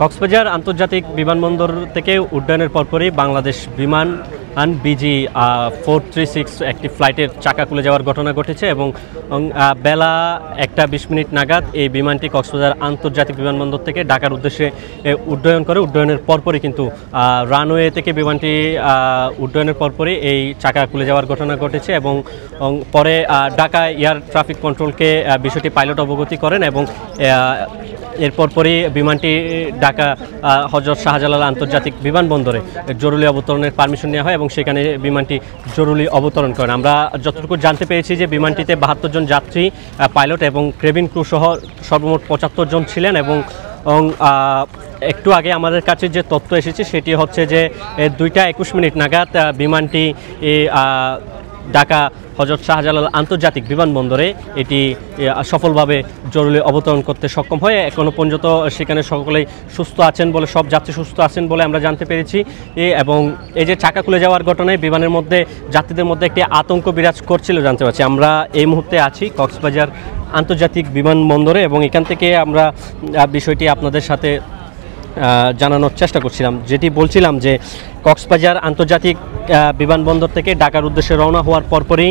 কক্সবাজার আন্তর্জাতিক বিমানবন্দর থেকে উড্ডয়নের পরপরই বাংলাদেশ বিমান বিজি 436 একটি ফ্লাইটের চাকা খুলে যাওয়ার ঘটনা ঘটেছে এবং বেলা 1:20 নাগাদ এই বিমানটি কক্সবাজার আন্তর্জাতিক বিমানবন্দর থেকে ঢাকার উদ্দেশ্যে উড্ডয়ন করে। উড্ডয়নের পরপরই কিন্তু রানওয়ে থেকে বিমানটি উড্ডয়নের পরপরই এই চাকা খুলে যাওয়ার ঘটনা ঘটেছে এবং পরে ঢাকা এয়ার ট্রাফিক কন্ট্রোলকে বিষয়টি পাইলট অবগতি করেন এবং এরপর পরই বিমানটি ঢাকা হযরত শাহজালাল আন্তর্জাতিক বিমানবন্দরে জরুরি অবতরণের পারমিশন নেওয়া হয় এবং সেখানে বিমানটি জরুরি অবতরণ করেন। আমরা যতটুকু জানতে পেরেছি যে বিমানটিতে 72 জন যাত্রী, পাইলট এবং কেবিন ক্রু সহ সর্বমোট 75 জন ছিলেন এবং একটু আগে আমাদের কাছে যে তথ্য এসেছে সেটি হচ্ছে যে 2:21 নাগাদ বিমানটি ঢাকা হযরত শাহজালাল আন্তর্জাতিক বিমানবন্দরে এটি সফলভাবে জরুরি অবতরণ করতে সক্ষম হয়। এখনও পর্যন্ত সেখানে সকলেই সুস্থ আছেন বলে, সব যাত্রী সুস্থ আছেন বলে আমরা জানতে পেরেছি এবং এই যে চাকা খুলে যাওয়ার ঘটনায় বিমানের মধ্যে যাত্রীদের মধ্যে একটি আতঙ্ক বিরাজ করছিল জানতে পারছি। আমরা এই মুহূর্তে আছি কক্সবাজার আন্তর্জাতিক বিমানবন্দরে এবং এখান থেকে আমরা বিষয়টি আপনাদের সাথে জানানোর চেষ্টা করছিলাম, যেটি বলছিলাম যে কক্সবাজার আন্তর্জাতিক বিমানবন্দর থেকে ঢাকার উদ্দেশ্যে রওনা হওয়ার পরপরই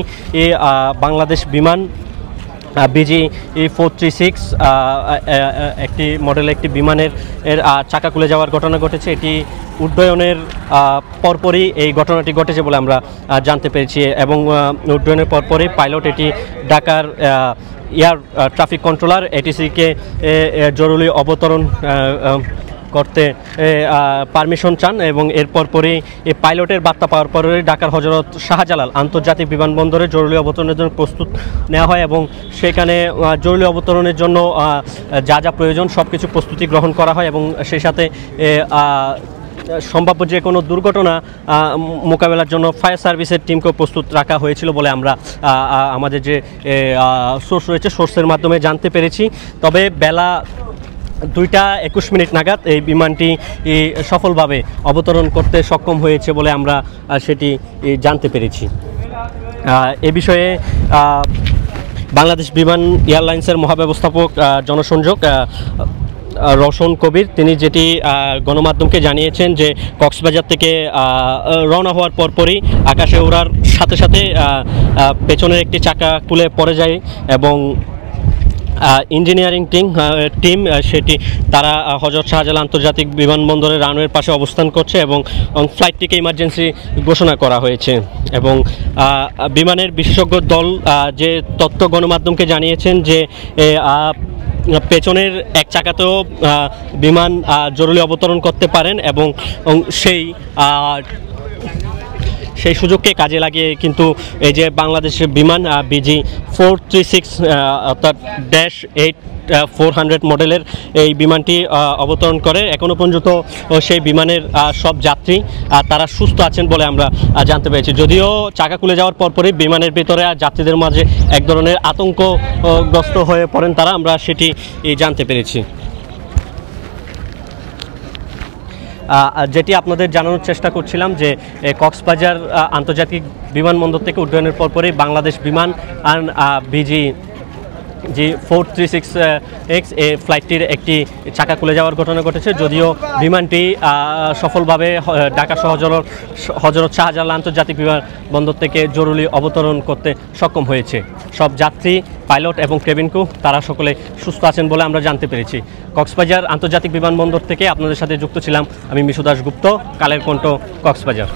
বাংলাদেশ বিমান বিজি 436 একটি মডেল একটি বিমানের চাকা খুলে যাওয়ার ঘটনা ঘটেছে। এটি উড্ডয়নের পরপরই এই ঘটনাটি ঘটেছে বলে আমরা জানতে পেরেছি এবং উড্ডয়নের পরপরই পাইলট এটি ঢাকার এয়ার ট্রাফিক কন্ট্রোলার এটিসিকে জরুরি অবতরণ করতে পারমিশন চান এবং এরপর পরে এই পাইলটের বার্তা পাওয়ার পরে ঢাকার হযরত শাহজালাল আন্তর্জাতিক বিমানবন্দরে জরুরি অবতরণের জন্য প্রস্তুত নেওয়া হয় এবং সেখানে জরুরি অবতরণের জন্য যা যা প্রয়োজন সব কিছু প্রস্তুতি গ্রহণ করা হয় এবং সেই সাথে সম্ভাব্য যে কোনো দুর্ঘটনা মোকাবেলার জন্য ফায়ার সার্ভিসের টিমকেও প্রস্তুত রাখা হয়েছিল বলে আমরা আমাদের যে সোর্স রয়েছে সোর্সের মাধ্যমে জানতে পেরেছি। তবে বেলা 2:21 নাগাদ এই বিমানটি সফলভাবে অবতরণ করতে সক্ষম হয়েছে বলে আমরা সেটি জানতে পেরেছি। এ বিষয়ে বাংলাদেশ বিমান এয়ারলাইন্সের মহাব্যবস্থাপক জনসংযোগ রওশন কবির তিনি যেটি গণমাধ্যমকে জানিয়েছেন যে কক্সবাজার থেকে রওনা হওয়ার পরপরই আকাশে ওড়ার সাথে সাথে পেছনের একটি চাকা খুলে পড়ে যায় এবং ইঞ্জিনিয়ারিং টিম সেটি তারা হযরত শাহজালাল আন্তর্জাতিক বিমানবন্দরের রানওয়ের পাশে অবস্থান করছে এবং ফ্লাইটটিকে ইমার্জেন্সি ঘোষণা করা হয়েছে এবং বিমানের বিশেষজ্ঞ দল যে তথ্য গণমাধ্যমকে জানিয়েছেন যে পেছনের এক চাকাতেও বিমান জরুরি অবতরণ করতে পারেন এবং সেই সুযোগকে কাজে লাগিয়ে কিন্তু এই যে বাংলাদেশের বিমান বিজি 436 অর্থাৎ -8-400 মডেলের এই বিমানটি অবতরণ করে। এখনও পর্যন্ত সেই বিমানের সব যাত্রী তারা সুস্থ আছেন বলে আমরা জানতে পেরেছি, যদিও চাকা খুলে যাওয়ার পরপরই বিমানের ভিতরে যাত্রীদের মাঝে এক ধরনের আতঙ্কগ্রস্ত হয়ে পড়েন তারা, আমরা সেটি জানতে পেরেছি। যেটি আপনাদের জানানোর চেষ্টা করছিলাম যে কক্সবাজার আন্তর্জাতিক বিমানবন্দর থেকে উড্ডয়নের পরপরই বাংলাদেশ বিমান বিজি 436 এই ফ্লাইটটির একটি চাকা খুলে যাওয়ার ঘটনা ঘটেছে, যদিও বিমানটি সফলভাবে ঢাকা হযরত শাহজালাল আন্তর্জাতিক বিমানবন্দর থেকে জরুরি অবতরণ করতে সক্ষম হয়েছে। সব যাত্রী, পাইলট এবং কেবিন ক্রু তারা সকলে সুস্থ আছেন বলে আমরা জানতে পেরেছি। কক্সবাজার আন্তর্জাতিক বিমানবন্দর থেকে আপনাদের সাথে যুক্ত ছিলাম আমি মিশু দাশগুপ্ত, কালের কণ্ঠ, কক্সবাজার।